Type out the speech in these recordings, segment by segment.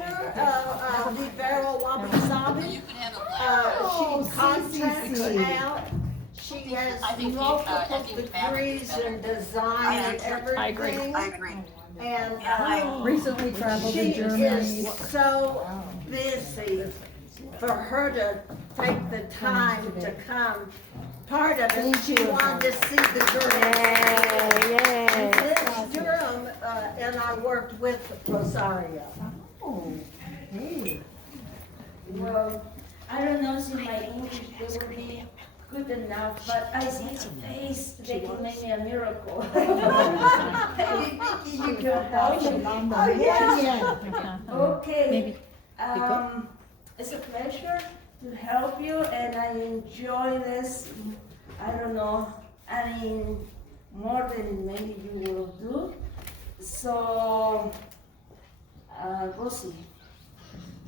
owner of the Barrel Wabi Sabi. She contracts out. She has multiple degrees in design and everything. I agree. And Recently traveled to she Germany. is so busy for her to take the time to come. Part of it, she wanted to see the girls. And Liz Durham, and I worked with Rosario. Oh, hey. Well, I don't know if my English they will be good enough, but I see the face, they can make me a miracle. Maybe Vicky, you can help me. Oh, yeah. Okay, it's a pleasure to help you and I enjoy this, I don't know, I mean, more than maybe you will do. So, we'll see.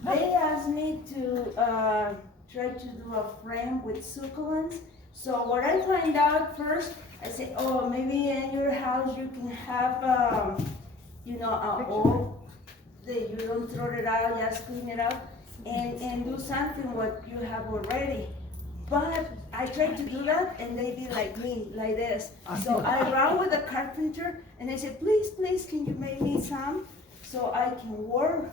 They asked me to try to do a frame with succulents. So what I find out first, I say, oh, maybe in your house you can have, you know, an old, that you don't throw it out, just clean it up, and do something what you have already. But I try to do that, and they be like me, like this. So I run with the carpenter, and I say, please, please, can you make me some, so I can work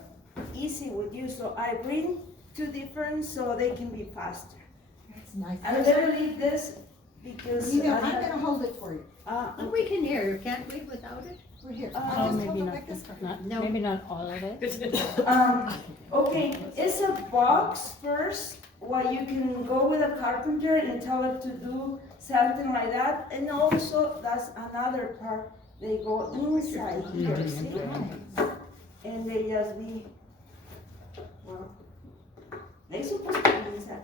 easy with you. So I bring two different, so they can be faster. That's nice. I'm gonna leave this because You know, I'm gonna hold it for you. We can hear you, can't we, without it? We're here. Oh, Just maybe hold it not like this for Not, No. maybe not all of it. Okay, it's a box first, where you can go with a carpenter and tell it to do something like that, and also that's another part, they go inside here, see? And they just be, well, they supposed to be inside.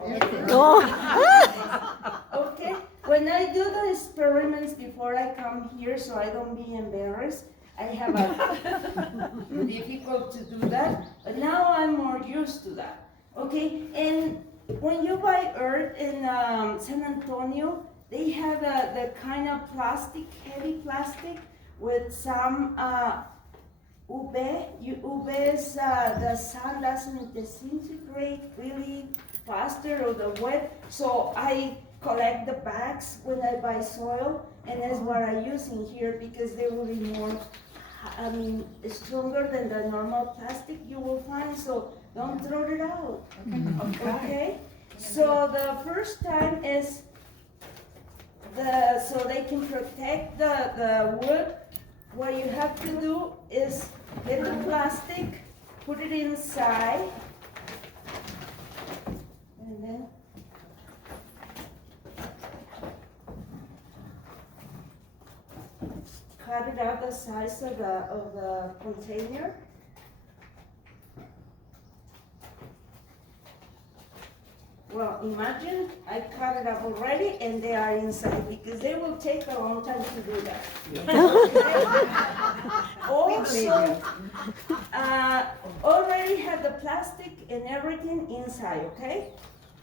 Okay, when I do the experiments before I come here, so I don't be embarrassed, I have a difficult to do that, but now I'm more used to that. Okay, and when you buy earth in San Antonio, they have the kind of plastic, heavy plastic, with some UV. UV is the sun doesn't disintegrate really faster or the wet, so I collect the bags when I buy soil, and that's what I use in here because they will be more, I mean, stronger than the normal plastic you will find, so don't throw it out. Okay? So the first time is so they can protect the wood. What you have to do is get the plastic, put it inside, and then cut it out the size of the container. Well, imagine I cut it up already and they are inside because they will take a long time to do that. Also, already have the plastic and everything inside, okay?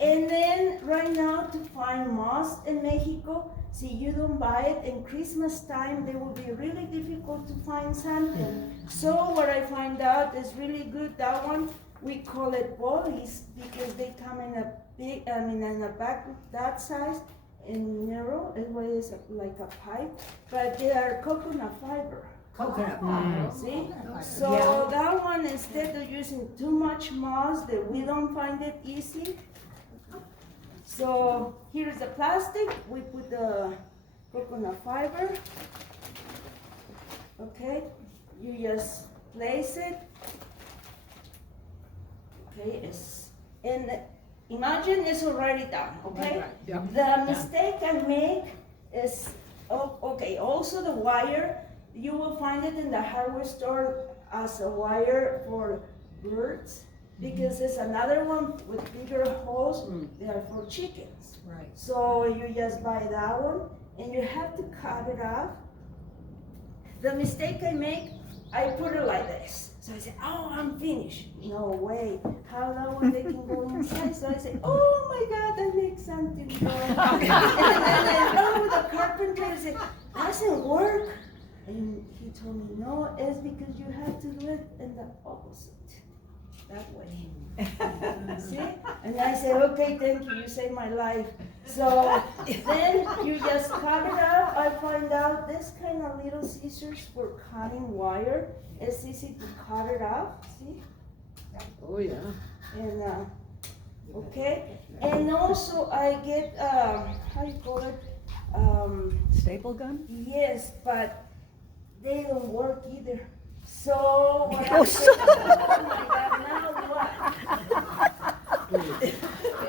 And then right now to find moss in Mexico, see, you don't buy it in Christmas time, they will be really difficult to find something. So what I find out is really good, that one, we call it bollies because they come in a big, I mean in a back that size and narrow, it weighs like a pipe, but they are coconut fiber. Coconut. See? So that one, instead of using too much moss, that we don't find it easy. So here's the plastic, we put the coconut fiber. Okay, you just place it. Okay, and imagine it's already done, okay? The mistake I make is, okay, also the wire, you will find it in the hardware store as a wire for birds, because it's another one with bigger holes, they are for chickens. Right. So you just buy that one, and you have to cut it off. The mistake I make, I put it like this. So I say, oh, I'm finished. No way. How that one they can go inside? So I say, oh my God, that makes something wrong. And then oh, the carpenter said, doesn't work. And he told me, no, it's because you have to do it in the opposite. that way. See? And I say, okay, thank you, you saved my life. So then you just cut it out. I find out this kind of little scissors for cutting wire. It's easy to cut it out, see? Oh, yeah. And, okay. And also I get, how you call it? Staple gun? Yes, but they don't work either. So what I say, oh my God, now what?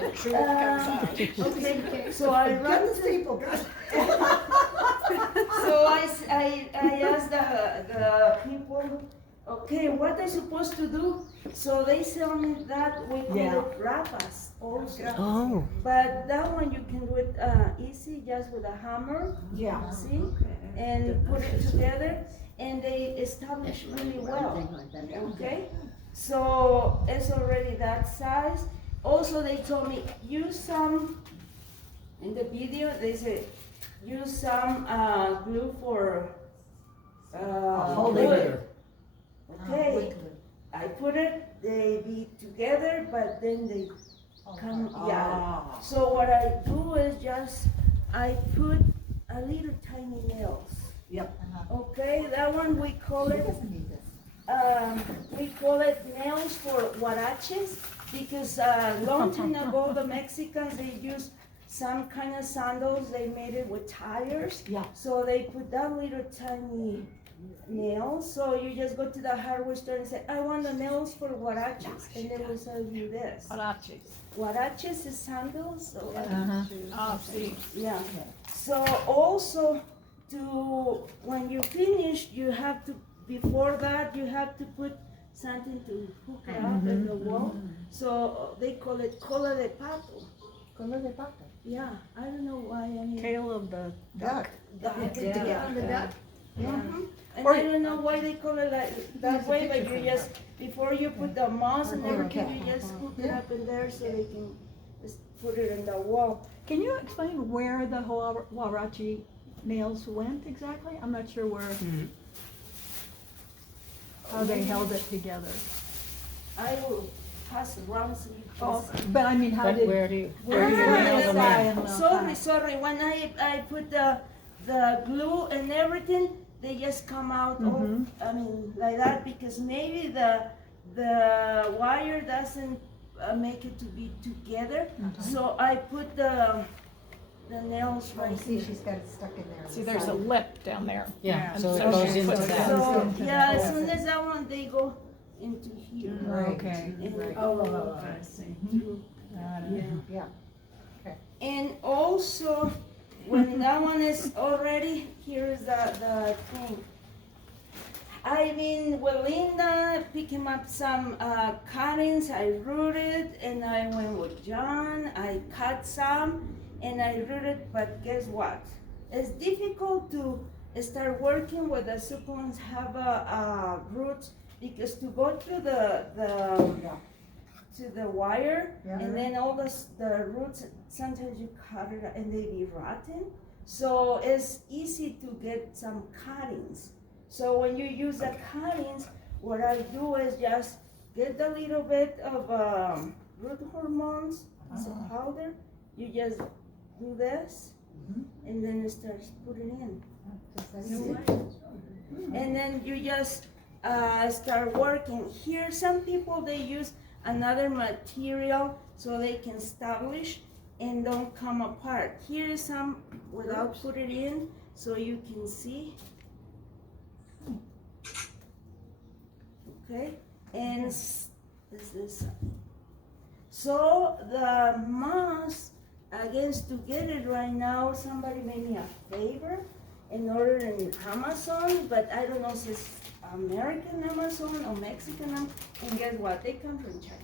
And truth comes out. Okay, so I run Get the to, staple gun. so I asked the people, okay, what I supposed to do? So they tell me that we call Yeah. it rapas also. Oh. But that one you can do it easy, just with a hammer, Yeah. see? And put it together, and they establish really well, okay? So it's already that size. Also, they told me, use some, in the video, they say, use some glue for Holding wood. Okay, I put it, they be together, but then they come, yeah. So what I do is just, I put a little tiny nails. Yep. Okay, that one we call She it, doesn't need this. we call it nails for huaraches, because long time ago, the Mexicans, they used some kind of sandals, they made it with tires. Yeah. So they put that little tiny nails, so you just go to the hardware store and say, I want the nails for huaraches, and they will sell you this. Huaraches is sandals, so, Uh-huh. yeah. So also, when you finish, you have to, before that, you have to put something to hook it up in the wall. So they call it cola de pato. Color de pato. Yeah, I don't know why, I mean. Tail of the Duck. Yeah. Yeah. And I don't know why they call it like that way, but you just, before you put the moss and everything, you just hook it up in there so they can just put it in the wall. Can you explain where the huarache nails went exactly? I'm not sure where, how they held it together. I will pass it around so you can Oh, see. but I mean, how did? Where do you? Where do your nails lie in the Sorry, when I put the glue and everything, they just come out all, I mean, like that, because maybe the wire doesn't make it to be together. So I put the nails I right see here. she's got it stuck in there. See, there's a lip down there. Yeah, so it so goes she into puts that. So, yeah, as soon as that one, they go into here. Right. Okay. And Right. go I see. through. Yeah. And also, when that one is already, here's the thing. I've been with Linda, picking up some cuttings, I rooted, and I went with John, I cut some, and I rooted, but guess what? It's difficult to start working with the succulents have roots, because to go through to the wire, Yeah. and then all the roots, sometimes you cut it and they be rotten. So it's easy to get some cuttings. So when you use the cuttings, what I do is just get a little bit of root hormones, it's a powder. You just do this, and then it starts putting in. And then you just start working. Here, some people, they use another material so they can establish and don't come apart. Here is some without putting it in, so you can see. Okay, and this is, so the moss, against to get it right now, somebody made me a favor and ordered in Amazon, but I don't know if it's American Amazon or Mexican Amazon, and guess what, they come from China.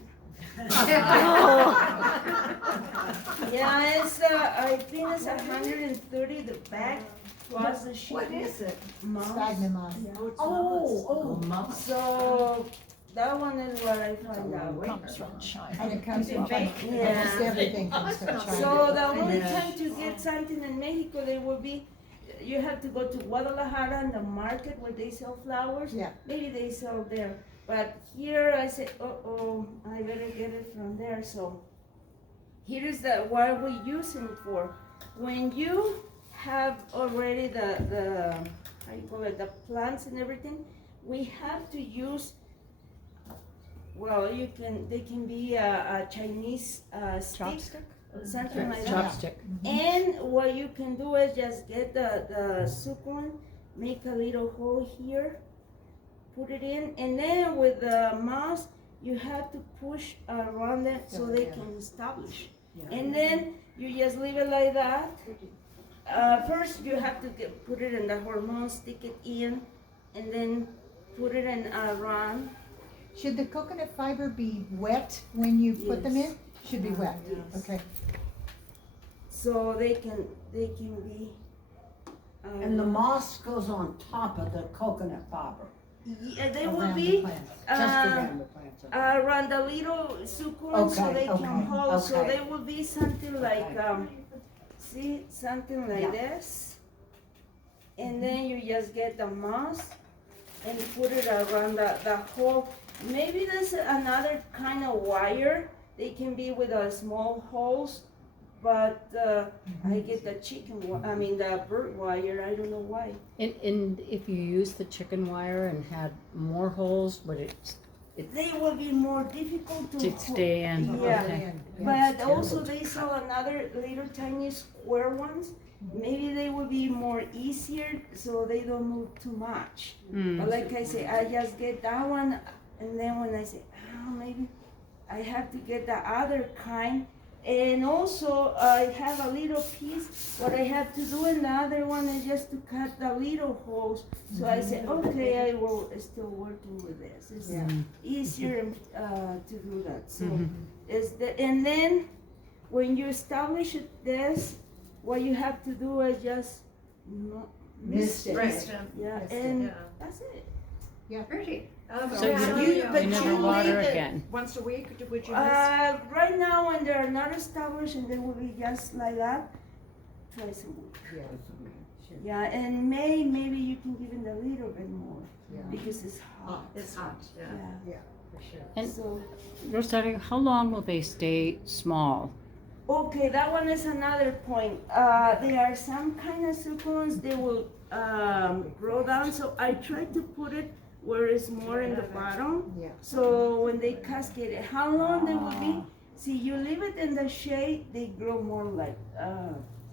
Yeah, it's, I think it's 130 the bag plus the shipping. What is it? Moss. Sphagnum moss. Oh, so that one is what I found out. Comes from China. And it comes from China. Yeah. Almost everything comes from China. So the only time to get something in Mexico, they will be, you have to go to Guadalajara and the market where they sell flowers. Yeah. Maybe they sell there. But here I said, oh, I better get it from there. So here is what we're using it for. When you have already the how you call it, the plants and everything, we have to use, well, they can be a Chinese stick, Chopstick? something like that. Chopstick. And what you can do is just get the succulent, make a little hole here, put it in, and then with the mouse, you have to push around it so they can establish. And then you just leave it like that. First, you have to put it in the hormone, stick it in, and then put it in around. Should the coconut fiber be wet when you put them in? Should be wet, Yes. okay. So they can be. And the moss goes on top of the coconut fiber, Yeah, they will Around the be plant. just around the plants. around the little succulent so Okay, they can okay, hold. So okay. they will be something like see, something like Yeah. this, and then you just get the moss and put it around the hole. Maybe there's another kind of wire. They can be with small holes, but I get the the bird wire. I don't know why. And if you use the chicken wire and had more holes, would it They will be more difficult to stay in? Yeah. Okay. But also they sell another little tiny square ones. Maybe they will be more easier so they don't move too much. Mm. But like I say, I just get that one, and then when I say, maybe I have to get the other kind. And also I have a little piece. What I have to do in the other one is just to cut the little holes. So I said, okay, I will still working with this. It's easier to do that. So and then when you establish this, what you have to do is just Mist it. Yeah, Mist it. and that's it. Pretty. So you never water again? Once a week, would you Right now, when they're not established and they will be just like that, twice a week. Yeah, and maybe you can give it a little bit more because it's hot. It's hot, Yeah. For sure. And So, Rosario, how long will they stay small? okay, that one is another point. There are some kind of succulents they will grow down. So I try to put it where it's more in the bottom. Yeah. So when they cascade it, how long they will be? See, you leave it in the shade, they grow more like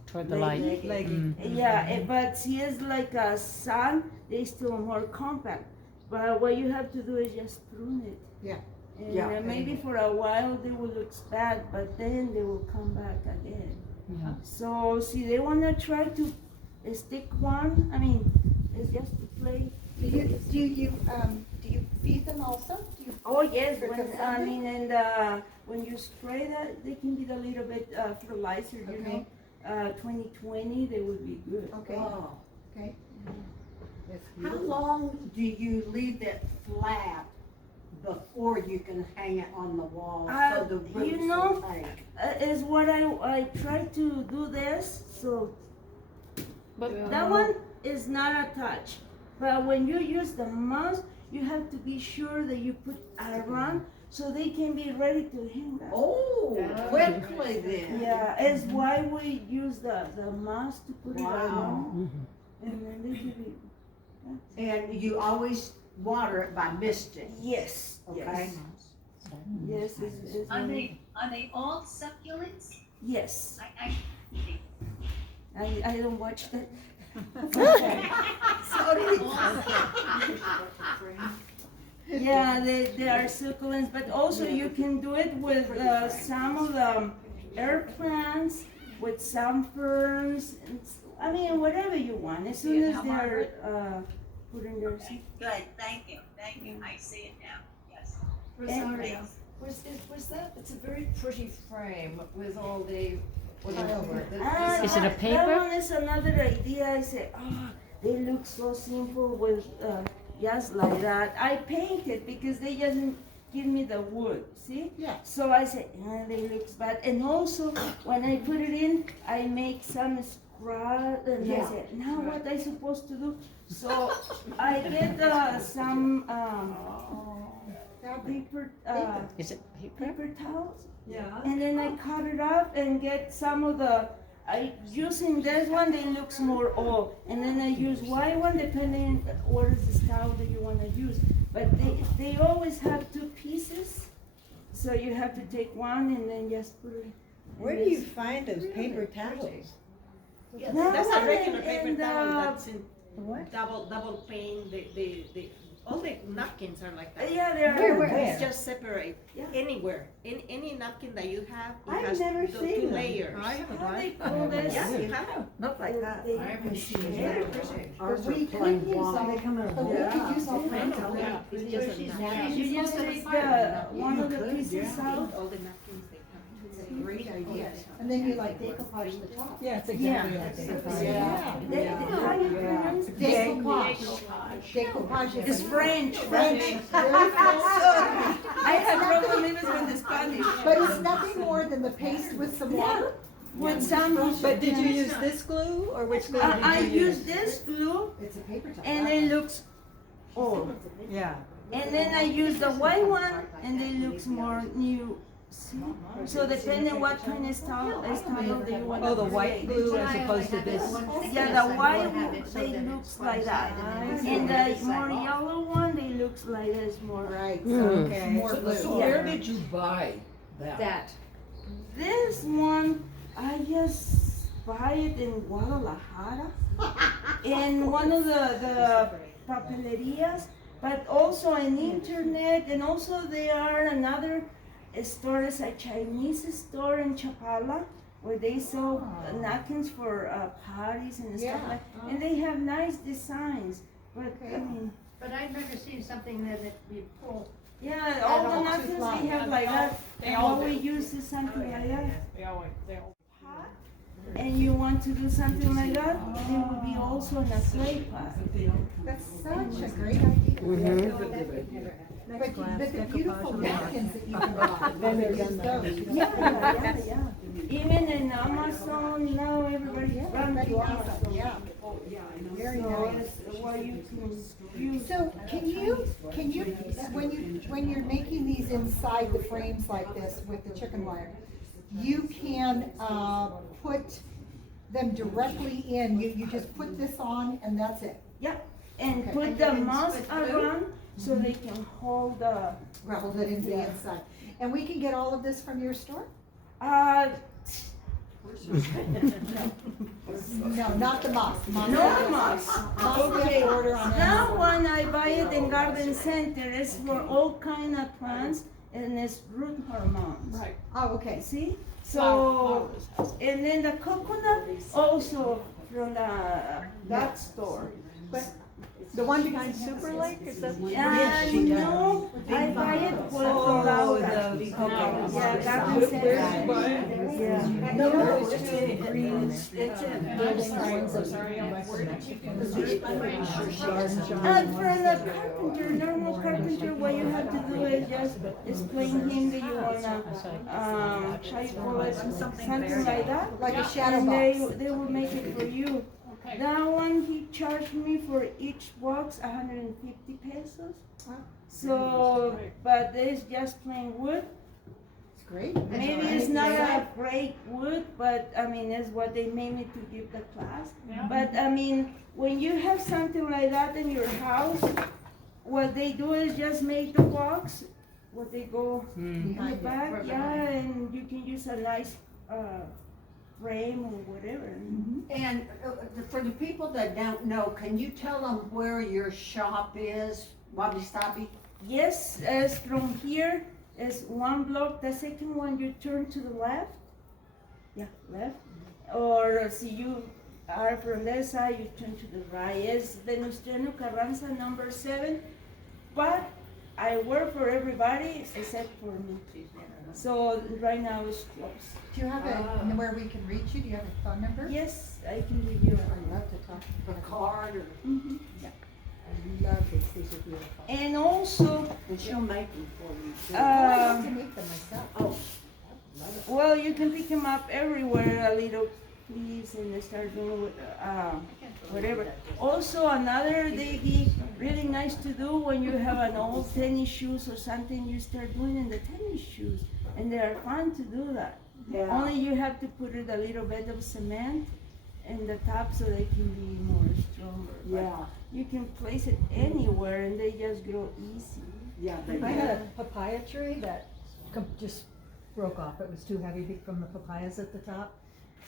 Toward the light? Mm. Yeah, but see, it's like a sun, they still more compact. But what you have to do is just prune it. Yeah. And Yeah. maybe for a while they will look bad, but then they will come back again. Yeah. So see, they wanna try to stick one. I mean, it's just to play. Do you feed them also? Do you? Oh yes, For when consumption? when you spray that, they can be a little bit fertilizer. You know, 2020 they would be good. Okay, Oh. okay. That's How beautiful. long do you leave that flat before you can hang it on the wall so the you roots know, will take? Is what I try to do this. So But that one is not a touch. But when you use the mouse, you have to be sure that you put around so they can be ready to hang that. Oh, quickly then. Yeah, it's why we use the mouse to put it Wow. around. And then they can be, And you always water it by misting, yes, okay? yes, it's Are they all succulents? yes. I I don't watch that. Yeah, they are succulents, but also you can do it with some of the air plants, with some ferns, and I mean, whatever you want, as soon as they're put in their seed. Good, thank you, I see it now, yes. Rosario, was that, it's a very pretty frame with all the, whatever. Is it a That paper? one is another idea. I said, they look so simple with just like that. I painted because they just give me the wood, see? Yeah. So I said, they looks bad. And also, when I put it in, I make some scrub, and I said, now what I supposed to do? So I get some paper, Is it paper? paper towels, Yeah. and then I cut it up and get some of the, using this one, they looks more old, and then I use white one depending what is the style that you wanna use. But they always have two pieces, so you have to take one and then just put it. Where do you find those paper towels? No, That's a one regular in paper the- towel that's in What? double pane, all the napkins are like that. Yeah, they're. It's just separate, Yeah. anywhere, in any napkin that you have, it I've has never the seen two them. layers. I haven't How they tried. call this? Yeah, you have. Look like that. They- I haven't seen it. Yeah. Ours are We plain could use white. all- They come in a but we bowl. could use all kinds of Yeah. things. Just a napkin. You just take one of the pieces out. All the napkins they come. It's a great idea. And then you like decoupage the top. Yeah, it's exactly Yeah. like that. Yeah. How you pronounce it? Decoupage. Decoupage It's is French. French. Very French. I had problem even with the Spanish. But it's nothing more than the paste with some water. With some. But did you use this glue, or which glue did you I use? use this glue It's a paper towel. and it looks old. Yeah. And then I use the white one and it looks more new. See? So depending what kind of style do you want. Oh, the white glue as opposed to this. Yeah, the white one, they looks like that. And the more yellow one, they looks like this more. Right, so Mm. it's more blue. So where did you buy that? This one, I just buy it in Guadalajara. In one of the papelerias, but also on internet, and also there are another store, is a Chinese store in Chapala, where they sell napkins for parties and stuff Yeah. like, and they have nice designs, but I mean, But I've never seen something that you pull. yeah, all the all napkins too they have like that, They and all what we do. use is something like that. They all. Pot, and you want to do something like that, it would be also in a clay pot. That's such a great idea. But the beautiful napkins that you can buy. Then they're done that. Yeah. Even in Amazon now, everybody's running to Amazon. Yeah. Very So nice. it's where you can use. So can you, when you're making these inside the frames like this with the chicken wire, you can, put them directly in, you just put this on and that's it? Yeah, and Okay. put the moss around so they can hold the, Hold it into the inside. And we can get all of this from your store? uh, No, not the moss. no moss. Moss we have to order on That Amazon. one I buy it in garden center, it's for all kind of plants and it's root hormones. Right. Oh, okay. See? Flower- So, flowers. and then the coconut also from that store. But The one behind Super Lake, is that? And no, I buy it for Laura. okay. Yeah, garden center. Yeah. No, it's two green. From the carpenter, normal carpenter, what you have to do is just explain him that you wanna, how you call it, something like that. like a shadow And box. they will make it for you. That one, he charged me for each box 150 pesos. Wow. So, but it's just plain wood. It's great. Maybe it's not a great wood, but I mean, it's what they made me to give the class. Yeah. But I mean, when you have something like that in your house, what they do is just make the box, what they go in the Behind it. back, yeah, and you can use a nice, frame or whatever. And for the people that don't know, can you tell them where your shop is, Wabi Sabi? Yes, as from here is one block, the second one you turn to the left. Yeah, left. Or see you are from that side, you turn to the right. It's Venustiano Carranza number 7. But I work for everybody except for me. So right now it's closed. Do you have where we can reach you? Do you have a phone number? Yes, I can give you I'd love to talk. A card or? Mhm. I love these. These are beautiful. And also, And she'll make them for you too. I like to make them myself. Oh, well, you can pick them up everywhere, a little leaves, and they start doing whatever. Also, another they really nice to do when you have an old tennis shoes or something, you start doing in the tennis shoes, and they are fun to do that. yeah. Only you have to put it a little bit of cement in the top so they can be more stronger. But Yeah, you can place it anywhere and they just grow easy. yeah, they I do. had a papaya tree that just broke off. It was too heavy from the papayas at the top.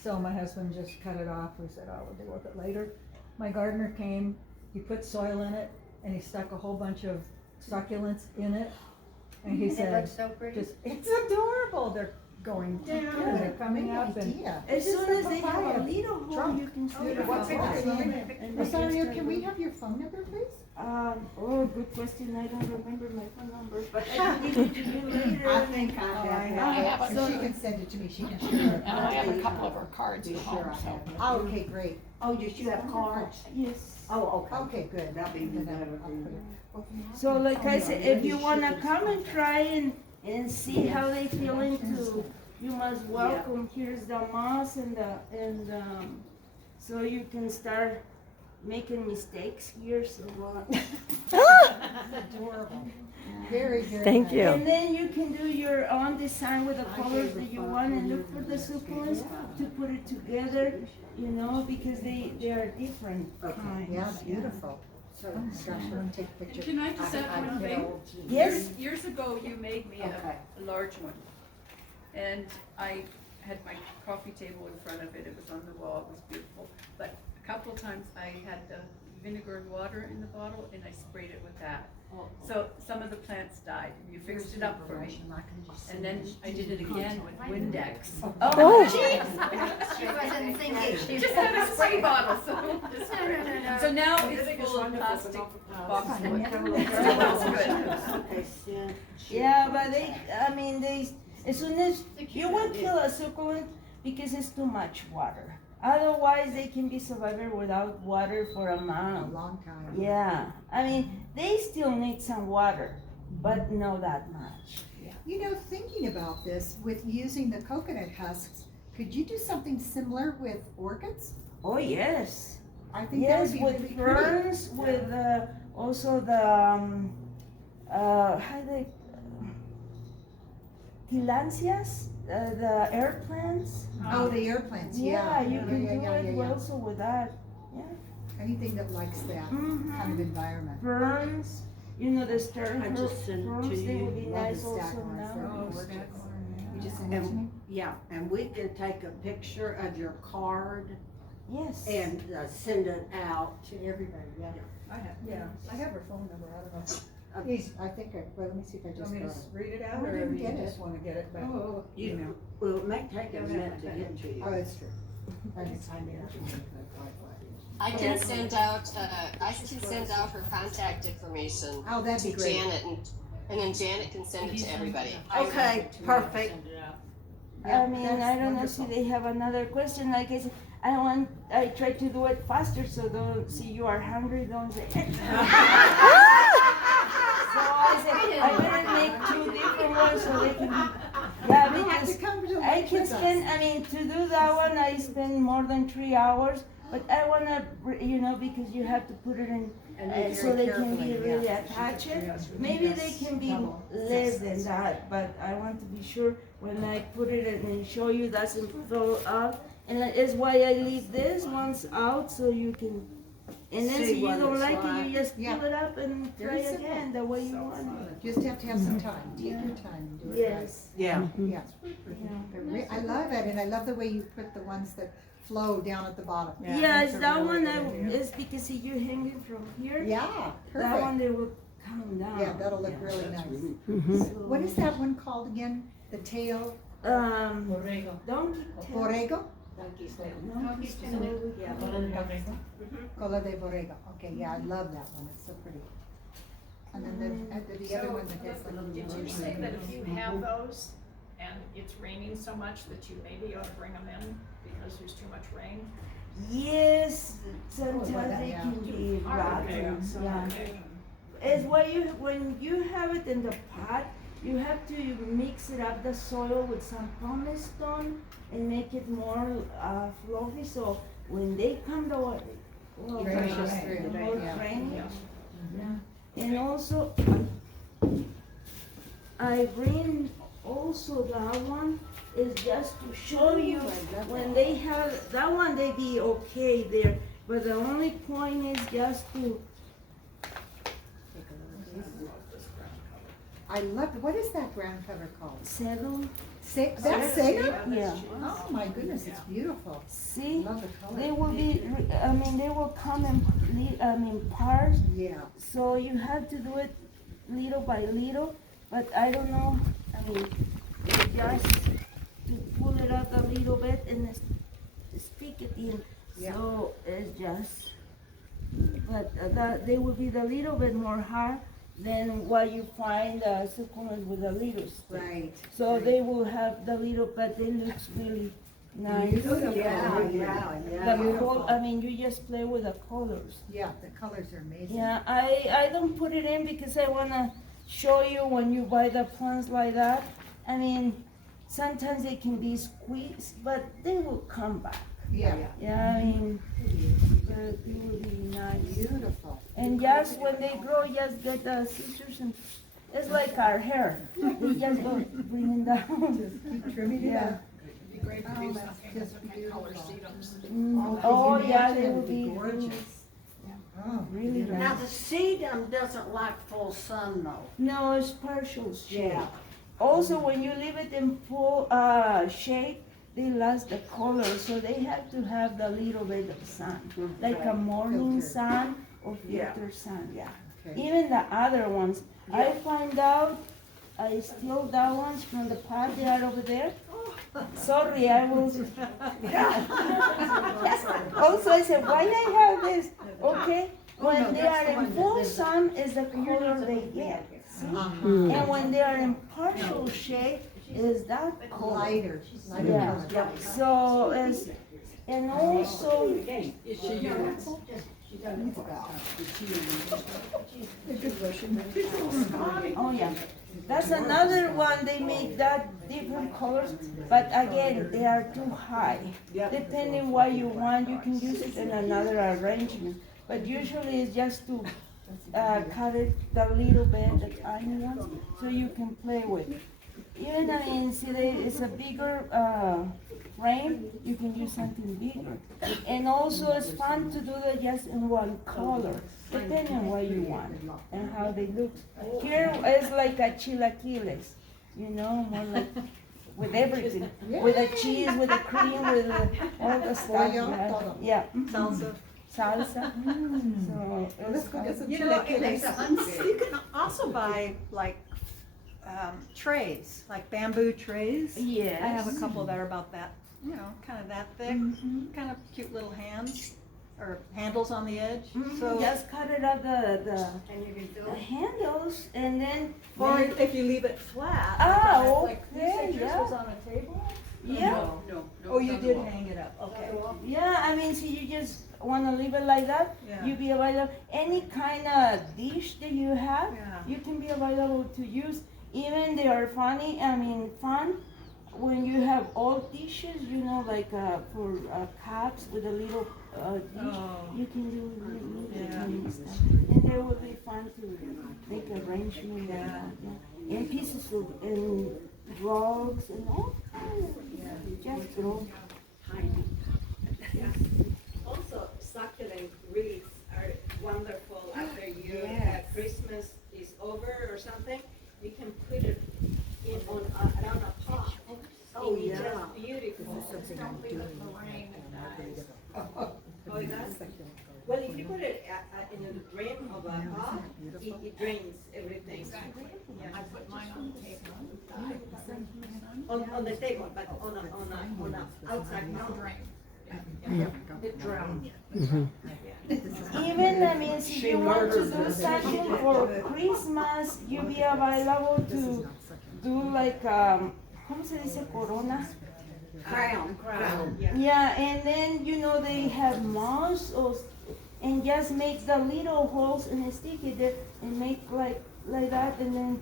So my husband just cut it off. We said, oh, we'll deal with it later. My gardener came, he put soil in it, and he stuck a whole bunch of succulents in it. And he said, so pretty. it's adorable. They're going down and they're coming up and idea. As It's just soon a as they have a papaya little hole, trunk. you can see yeah. the What's papaya. it? And they Rosario, just can we have your phone number, please? oh, good question. I don't remember my phone number, but I can give it to you later. I think I I have have that. it. If she can send it to me, she can share it. And I have a couple of her cards Be at sure home, I so. have it. Oh, okay, great. Oh, did you have cards? Yes. Oh, okay. Okay, good. That'll be Then better. I'll put it- So like I said, if you wanna come and try and see how they feel into, you must welcome, here's the moss and so you can start making mistakes here, so. It's adorable. Very, very Thank nice. And then you can do your own design with the colors that you want and look for the succulents to put it together, you know, because they are different kinds. Yeah, beautiful. So, gosh, I'll take a picture. Can I just add one thing? Yes? Years ago, you made me Okay. a large one. And I had my coffee table in front of it, it was on the wall, it was beautiful. But a couple of times I had the vinegar and water in the bottle and I sprayed it with that. So some of the plants died, and you fixed it up for me. And then I did it again with Windex. Oh, She wasn't thinking, she just had a spray bottle, so. So now it's full of plastic boxes. Okay, send. yeah, but as soon as, you won't kill a succulent because it's too much water. Otherwise, they can be surviving without water for a A month. long time. Yeah, they still need some water, but not that much. You know, thinking about this, with using the coconut husks, could you do something similar with orchids? Oh, yes. I think that Yes, would be with really pretty. ferns, with also the, how they, tillandsias, the air plants. Oh, the air plants, yeah. Yeah, you can do yeah, it yeah. also with that. Yeah. Anything that likes that kind of Mhm. environment. Ferns, you know, the stern I just sent it to ferns, they you. would be Love the nice also staghorns, now. they're gorgeous. You just send it to me? Yeah, and we can take a picture of your card Yes. and send it out. To everybody, yeah. I have her phone number. I don't know. I think, well, let me see if I Do you just want me got to it. read it Oh, out I or didn't you get it. just wanna get it back? Oh, You, well, it may take a minute to get to you. oh, that's true. I mean, I can send out, her contact information Oh, that'd be to great. Janet and then Janet can send it to everybody. Okay, perfect. I Yeah, mean, that's I don't know, wonderful. see, they have another question, like I said, I try to do it faster, so don't, see you are hungry, don't say. So I said, I better make two different ones so they can be, yeah, You have to because come to I work can with us. spend, to do that one, I spend more than 3 hours, but I wanna, because you have to put it in, And so very they can be carefully, really yeah. attached. Maybe they can be Double. less than that, but I want to be sure when I put it in and show you doesn't fall out. And that is why I leave this ones out so you can, and then See if you what don't it's like it, like. you just Yeah. pull it up and try Very simple. again the way you want it. Just have to have some time. Take your time and do it right. Yes. Yeah. Yeah. Yeah. I love it, and I love the way you put the ones that flow down at the bottom. Yes, That's a that really one good idea. is because see you're hanging from here. Yeah, That one perfect. they will come down. Yeah, that'll look really nice. So, What is that one called again? The tail, donkey tail. borrego? Donkey's tail. Cola de borrego. Okay, yeah, I love that one. It's so pretty. And then the other one that has the little. Did you say that if you have those and it's raining so much that you maybe ought to bring them in because there's too much rain? Yes, sometimes they can be rotten, yeah. It's when you have it in the pot, you have to mix it up the soil with some pumice stone and make it more fluffy, so when they come the way, well, Drainages the through, more yeah. drainage. Yeah. And also, I bring also that one is just to show you when they have, that one they be okay there, but the only point is just to, I love, what is that ground cover called? settle. That's Sago? Yeah. Oh my goodness, it's beautiful. See, Love the color. they will be, they will come in parts, Yeah. so you have to do it little by little, but I don't know, just to pull it up a little bit and stick it in, Yeah. so it's just, but they will be the little bit more hard than what you find succulents with the little stick. Right. So right. they will have the little, but it looks really nice. Beautiful. Yeah, yeah. You just play with the colors. Yeah, the colors are amazing. Yeah, I don't put it in because I wanna show you when you buy the plants like that. Sometimes they can be squeezed, but they will come back. Yeah. Yeah, it will be nice. Beautiful. And just when they grow, just get the scissors and, it's like our hair. They just go bring it down. Just keep trimming it Yeah. up. It'd be great to Oh, do that's something just with different color beautiful. sedums. Oh, can you yeah, imagine? they It will would be be gorgeous. Oh, really beautiful. Now, nice. the sedum doesn't like full sun though. No, it's partial shade. Yeah. Also, when you leave it in full shade, they lost the color, so they have to have the little bit of sun, like a morning Filter. sun or Yeah. filter sun, yeah. Okay. Even the other ones, I find out, I steal that ones from the pot they are over there. Sorry, I was. Also, I said, why I have this? Okay, when they are in full sun, is the color they get. See? And when they are in partial shade, is that color. Lighter, lighter Yeah, color. so it's, and also, oh yeah, that's another one, they make that different colors, but again, they are too high. Depending what you want, you can use it in another arrangement, but usually it's just to cut it a little bit, the tiny ones, so you can play with it. Even, see, it's a bigger frame, you can use something bigger. And also, it's fun to do that just in one color, depending on what you want and how they look. Here is like a chilaquiles, more like with everything, with the cheese, with the cream, with all the stuff. Yeah. Salsa. Salsa. So it's fun. You know, you can also buy like trays, like bamboo trays. Yes. I have a couple that are about that, kind of that thick, kind of cute little hands, or handles on the edge, so. Just cut it up the handles and then. Or if you leave it flat. Oh, like you said okay, yours yeah. was on a table? Yeah, No. Oh, you did hang it up, okay. yeah, see, you just wanna leave it like that, Yeah. you be available, any kind of dish that you have, Yeah. you can be available to use. Even they are fun, when you have old dishes, like for cups with a little dish, Oh. you can do little Yeah. tiny stuff. And they will be fun to make arrangement and that, yeah. And pieces of, and rugs and all kinds of, just grow. Also, succulent wreaths are wonderful after Christmas is over or something. You can put it in around a pot. Oh, It's yeah. just beautiful. Oh, it does? Well, if you put it in the drain of a pot, it drains everything. I put mine on the table. On the table, but on a outside No pot. drain. It drowned. Even, if you want to do something for Christmas, you be available to do like, ¿cómo se dice corona? Crown. Yeah, and then, you know, they have mouse or, and just make the little holes and stick it there and make like that and then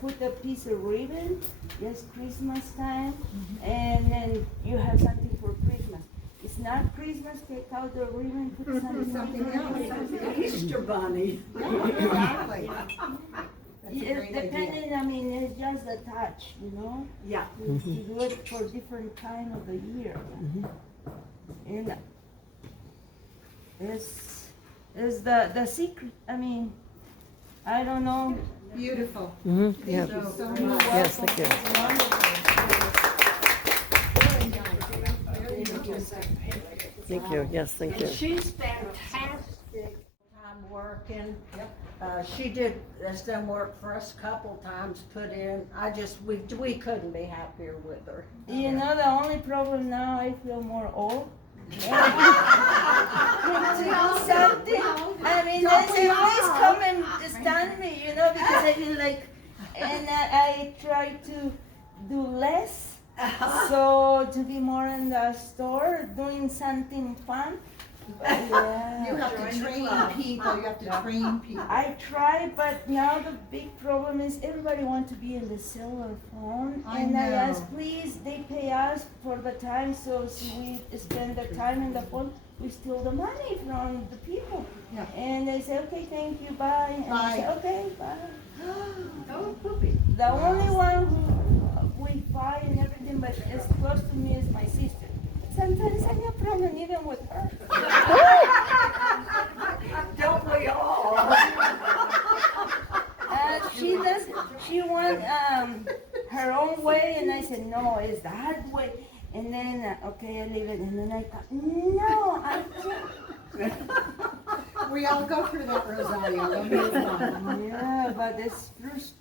put a piece of ribbon, just Christmas time, and then you have something for Christmas. It's not Christmas, take out the ribbon, put something else. Easter bunny. Yeah, exactly. That's a It's great idea. depending, I mean, it's just a touch, you know? Yeah. To do it for different time of the year. And it's the secret, I mean, I don't know. Beautiful. Mm-hmm, yeah. Thank you so much. Yes, thank you. That's wonderful. Thank you, yes, thank you. She's fantastic. Time working. She did some work for us a couple times, put in. We couldn't be happier with her. You know, the only problem now, I feel more old. To do something, I mean, they always come and stand me, you know, because I feel like, and I try to do less, so to be more in the store, doing something fun. Yeah. You have to train people, you have to train people. I try, but now the big problem is everybody wants to be in the cellular phone. I And I know. ask, please, they pay us for the time, so we spend the time in the phone, we steal the money from the people. Yeah. And they say, okay, thank you, bye. And I say, Bye. okay, bye. Oh, poopy. The only one who we fight and everything, but as close to me is my sister. Sometimes I have problem even with her. Don't we all? She want her own way, and I said, no, it's that way. And then, okay, I leave it, and then I thought, no, I can't. We all go through that, Rosario. Don't get us wrong. Yeah, but it's frustrating.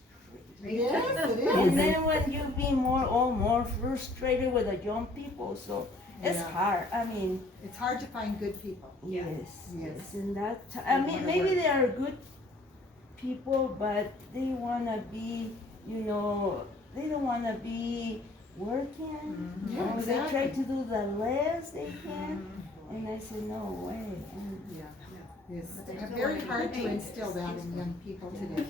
Yes, it And is. then when you be more frustrated with the young people, so it's Yeah. hard. I mean, It's hard to find good people. yes, Yes. yes, and that, I mean, maybe they are good people, but they wanna be, you know, they don't wanna be working. Yeah, Or they try exactly. to do the less they can, and I said, no way. And Yeah. It's very hard to instill that in young people today.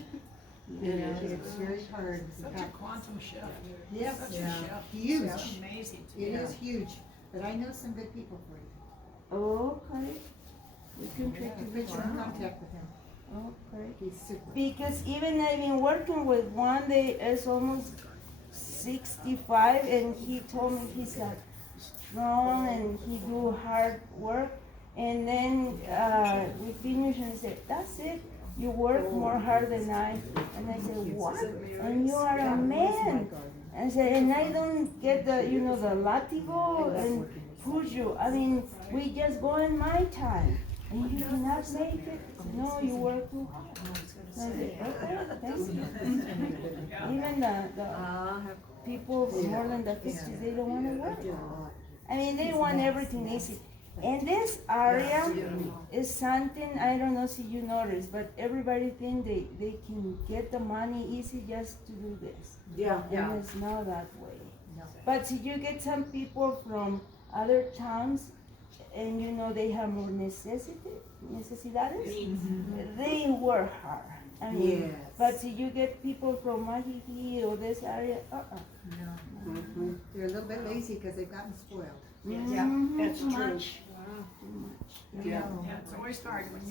You know, it's very hard. Such a quantum shift. Yes, Such a yeah. shift. Huge. It's amazing to It me. is huge, but I know some good people for you. Okay, we can try to Put reach you in out. contact with him. Okay. He's super. Because even I've been working with one, they is almost 65, and he told me he's strong and he do hard work. And then we finished and he said, that's it. You work more hard than I. And I said, what? And you are a man. And I said, and I don't get the, you know, the latigo and push you. I mean, we just go in my time. And you cannot make it. No, you work too hard. So I said, okay, thank you. Even the people more than the 50s, they don't want to work. I mean, they want everything easy. And this area is something, I don't know if you noticed, but everybody think they can get the money easy just to do this. Yeah. And it's not that way. But if you get some people from other towns, and you know they have more necesidades, they work hard. I mean, Yes. but if you get people from Mahiki or this area, They're a little bit lazy because they've gotten spoiled. That's too true. much. Yeah. Yeah, it's always hard when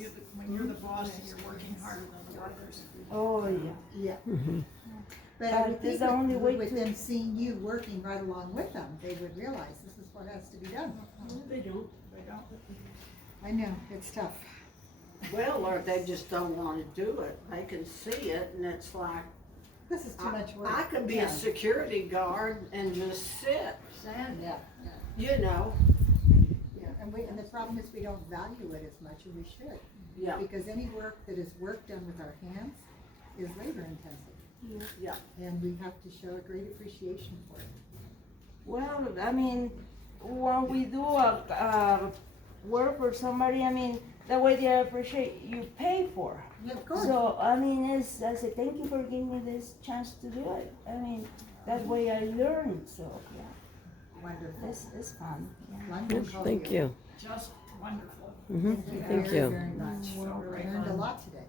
you're the boss and you're working harder than the workers. Oh, yeah. Yeah. But But I would there's think the only way with to- them seeing you working right along with them, they would realize this is what has to be done. They don't. They don't. I know, it's tough. Well, or they just don't wanna do it. They can see it and it's like, This is too much work. I could be Yeah. a security guard and just sit, Yeah, you know? yeah, and the problem is we don't value it as much as we should. Yeah, Because any work that is work done with our hands is labor intensive. yeah. And we have to show a great appreciation for it. Well, I mean, when we do a work for somebody, I mean, the way they appreciate, you pay for. Yeah, of course. So, I mean, I said, thank you for giving me this chance to do it. I mean, that way I learn, so, yeah. Wonderful. This is fun. London called Thank you. Just wonderful. Thank Very, you. very much. So We great. learned a lot today.